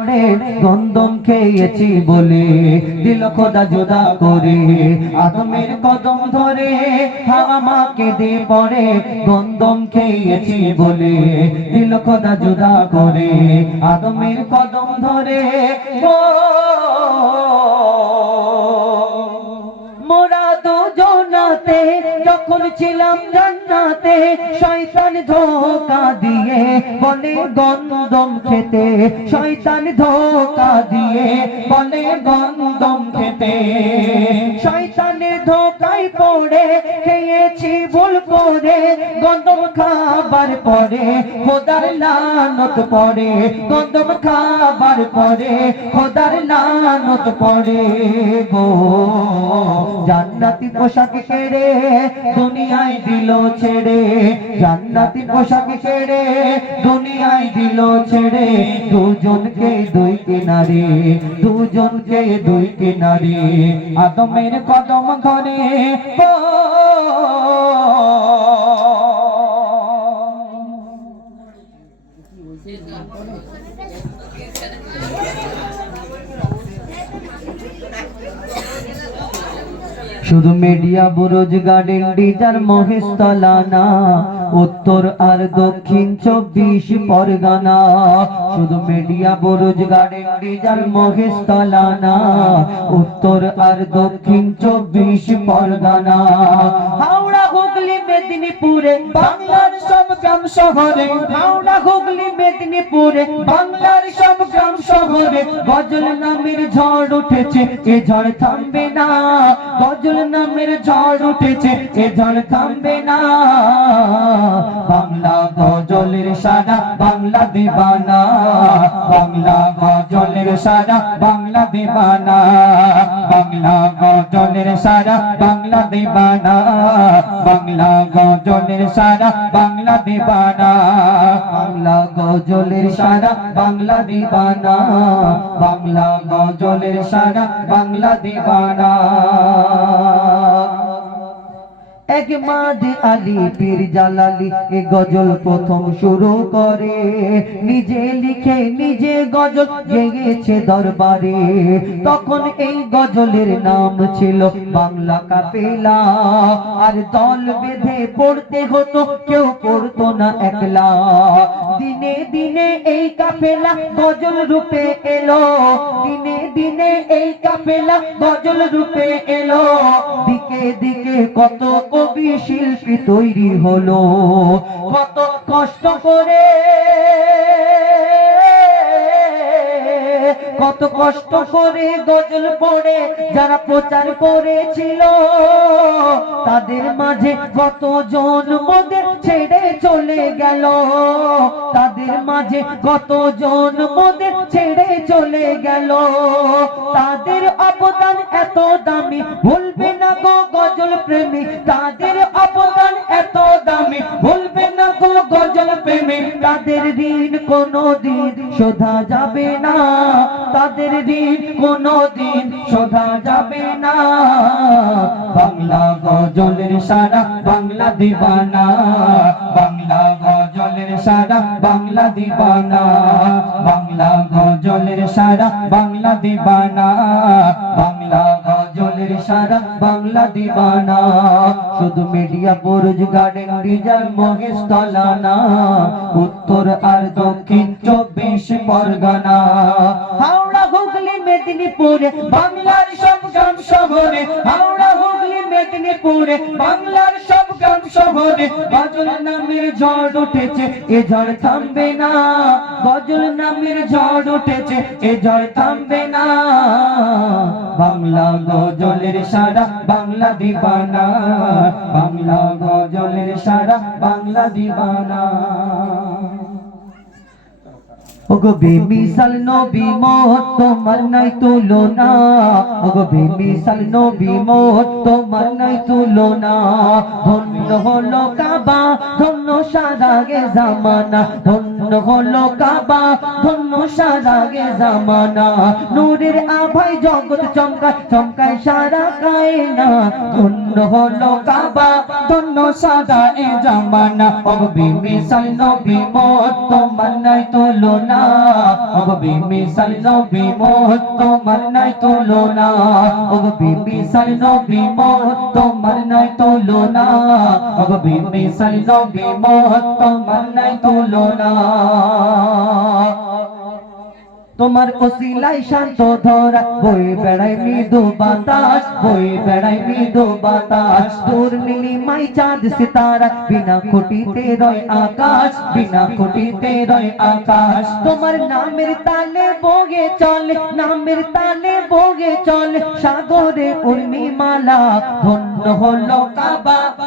পরে গন্দম খেয়েছি বলে, দিল খোদা জোদা করে। আদমের কদম ধরে আমাকে দে পরে, গন্দম খেয়েছি বলে, দিল খোদা জোদা করে। আদমের কদম ধরে যখন ছিলাম জান্নাতে, শয়তান ধোকা দিয়ে, বলে গন্ধম খেতে। শয়তান ধোকা দিয়ে, বলে গন্ধম খেতে। শয়তানের ধোকায় পড়ে খেয়েছি ভুল করে গন্ধম খাবার পরে, খোদার লানত পড়ে গন্ধম খাবার পরে, খোদার লানত পড়ে গো। জান্নাতি পোশাক ছেড়ে দুনিয়ায় দিল ছেড়ে। জান্নাতি পোশাক ছেড়ে দুনিয়ায় দিল ছেড়ে। দুজনকে দুই কিনারে, দুজনকে দুই কিনারে। আদমের কদম ধরে শুধু মিডিয়া বুরুজ গার্ডেন ডিজার মহেশতলানা উত্তর আর দক্ষিণ চব্বিশ পরগানা। শুধু মিডিয়া বুরুজ গার্ডেন ডিজার মহেশতলানা উত্তর আর দক্ষিণ চব্বিশ পরগনা। মেদিনীপুরে বাংলার সব গ্রাম শহরে হাওড়া হুগলি মেদিনীপুরে বাংলার সব গ্রাম শহরে। গজল নামের ঝড় উঠেছে, এ ঝড় থামবে না। গজল নামের ঝড় উঠেছে, এ ঝড় থামবে না। বাংলা গজলের সারা, বাংলা দিবানা। বাংলা গজলের সারা, বাংলা দিবানা। বাংলা গজলের সারা, বাংলা দিবানা। বাংলা গজলের সারা, বাংলা দিবানা। বাংলা গজলের সারা, বাংলা দিবানা। বাংলা গজলের সারা বাংলা দিবানা। এক মাঝে আলী, পীর জালালি, এ গজল প্রথম শুরু করে। নিজে লিখে নিজে গজল গেয়েছে দরবারে। তখন এই গজলের নাম ছিল বাংলা কাপেলা আর দল বেঁধে পড়তে হতো, কেউ পড়তো না একলা। দিনে দিনে এই কাফেলা গজল রূপে এলো। দিনে দিনে এই কাফেলা গজল রূপে এলো। দিকে দিকে কত কবি শিল্পী তৈরি হলো। কত কষ্ট করে, কত কষ্ট করে গজল পড়ে, যারা প্রচার করেছিল, তাদের মাঝে কত জন মোদের ছেড়ে চলে গেল। তাদের মাঝে কত জন মোদের ছেড়ে চলে গেল? তাদের অবদান এত দামি, ভুলবে না গো গজল প্রেমী। তাদের অবদান এত দামি, ভুলবে না গো গজল প্রেমী। তাদের ঋণ কোনো দিন শোধা যাবে না। তাদের ঋণ কোনো দিন শোধা যাবে না। বাংলা গজলের সারা, বাংলা দিবানা, বাংলা সারা বাংলা দিবানা, বাংলা গজলের সারা বাংলা দিবানা, বাংলা গজলের সারা বাংলা দিবানা। শুধু মিডিয়া বুরুজ গার্ডেন ডিজাল মহেশ তলানা উত্তর আর দক্ষিণ চব্বিশ পরগনা। হাওড়া, হুগলি, মেদিনীপুরে বাংলার সব গ্রাম শহরে, হাওড়া, হুগলি, মেদিনীপুরে বাংলার সব গ্রাম শহরে গজল নামের ঝড় উঠেছে, এ ঝড় থামবে না। গজল নামের ঝড় উঠেছে, এ ঝড় থামবে না। বাংলা গজলের সারা বাংলা দিবানা, বাংলা গজলের সারা বাংলা দিবানা। ওগো বেমিসাল নবী মত তোমার নাই তুলনা। ওগো বেমিসাল নবী মত তোমার নাই তুলনা। ধন্য হলো কাবা, ধন্য সারা গে জামানা। ধন্য হলো কাবা, ধন্য সারাগে জামানা। নূরের আভাই জগৎ চমকায় চমকায় সারা কায়না। ধন্য হলো কাবা, ধন্য সাদা এ জামানা। অববি মিশাল নবী মোত, তোমার নাই তোলো না অববি মিশাল নবী মোত, তোমার নাই তোলো না অববি মিশাল নবী মোত, তোমার নাই তোলো না অববি মিশাল নবী মোত, তোমার তোলো না তোমার ওসিলাই শান্ত ধরা, বই বেড়াই মৃদু বাতাস, বই বেড়াই মৃদু বাতাস। তোর নীলি মাই চাঁদ সিতারা, বিনা খুঁটিতে রয় আকাশ, বিনা খুঁটিতে রয় আকাশ। তোমার নামের তালে বগে চলে, নামের তালে বগে চলে, সাগরে উর্মিমালা, ধন্য হলো কাবা।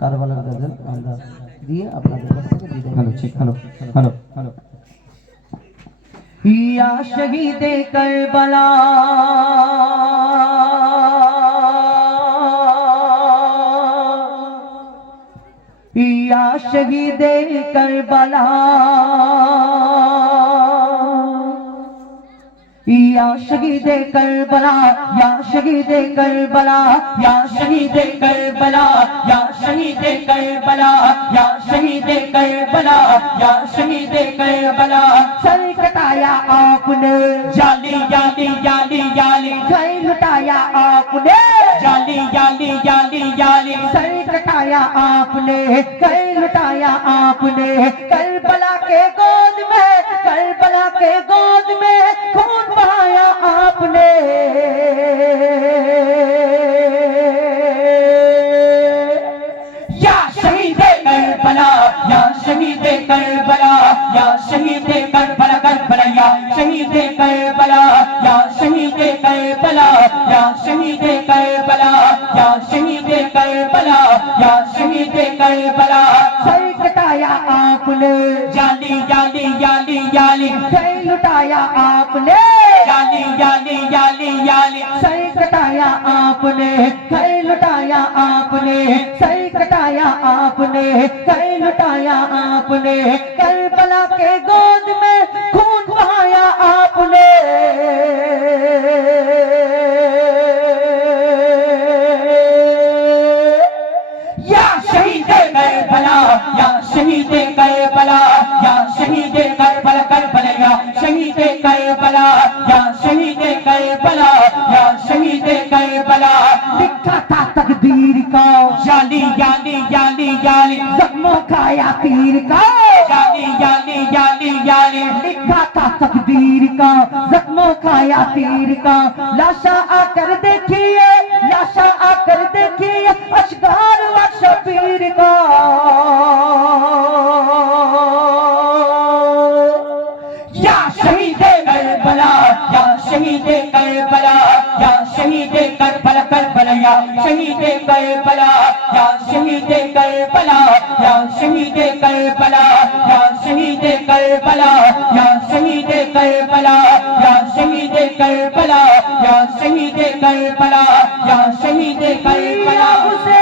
কারবালার গজল আমরা দিয়ে আপনাদের কাছ থেকে বিদায় হ্যালো ঠিক হ্যালো হ্যালো হ্যালো। ইয়া শহীদে কারবালা। ইয়া শহীদে কারবালা। یا شہید کربلا، یا شہید کربلا، یا شہید کربلا، یا شہید کربلا، یا شہید کربلا، یا شہید کربلا۔ سر کٹایا آپ نے، جالی جالی جالی جالی۔ گھر لٹایا آپ نے، جالی جالی جالی جالی۔ سر کٹایا آپ نے گھر لٹایا آپ نے۔ کربلا کے گود میں، کربلا کے گود شہید کربلا یا شہید کربلا یا شہید کربلا یا شہید کربلا یا شہید کربلا۔ آپ نے جالی جالی جالی جالی سر لٹایا آپ نے جالی جالی جالی جالی سر کٹایا آپ نے سر لٹایا آپ نے سر کٹایا آپ نے سر لٹایا آپ نے کربلا کے گود میں خون بہایا آپ نے شہید کربلا، یا شہید کربلا، یا شہید کربلا۔ لکھا تھا تقدیر کا۔ یالی یالی یالی یالی زخموں کا یا تیر کا۔ یالی یالی یالی یالی لکھا تھا تقدیر کا۔ زخموں کا یا تیر کا۔ لاشا آ کر دے शहीद करबला या शहीद करबला या शहीद करबला करबला या शहीद करबला या शहीद करबला या शहीद करबला या शहीद करबला या शहीद करबला या शहीद करबला या शहीद करबला या शहीद करबला हुसैन